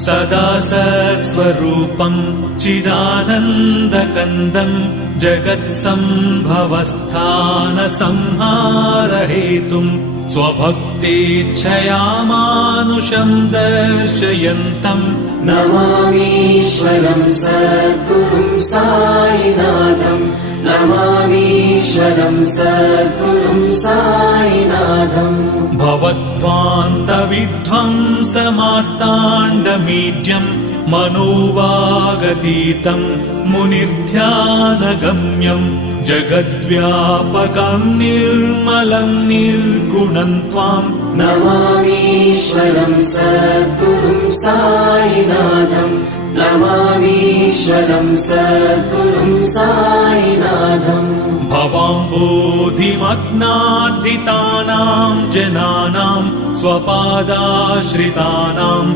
सदा सत्स्वरूपम् चिदानन्दकन्दम् जगत्सम्भवस्थानसंहारहेतुम् स्वभक्तेच्छया मानुषम् दर्शयन्तम् नमामीश्वरम् सद्गुरुम् साईनाथम् नमामीश्वरम् सद्गुरुम् साईनाथम् भवद्ध्वान्तविध्वंसमार्ताण्डमीड्यम् मनोवागतीतम् मुनिर्ध्यानगम्यम् जगद्व्यापकम् निर्मलम् निर्गुणम् त्वाम् नमामीश्वरम् सद्गुरुम् साईनाथम् नमामीश्वरम् सद्गुरुम् साईनाथम् भवाम्बोधिमग्नार्दितानाम् जनानाम् स्वपादाश्रितानाम्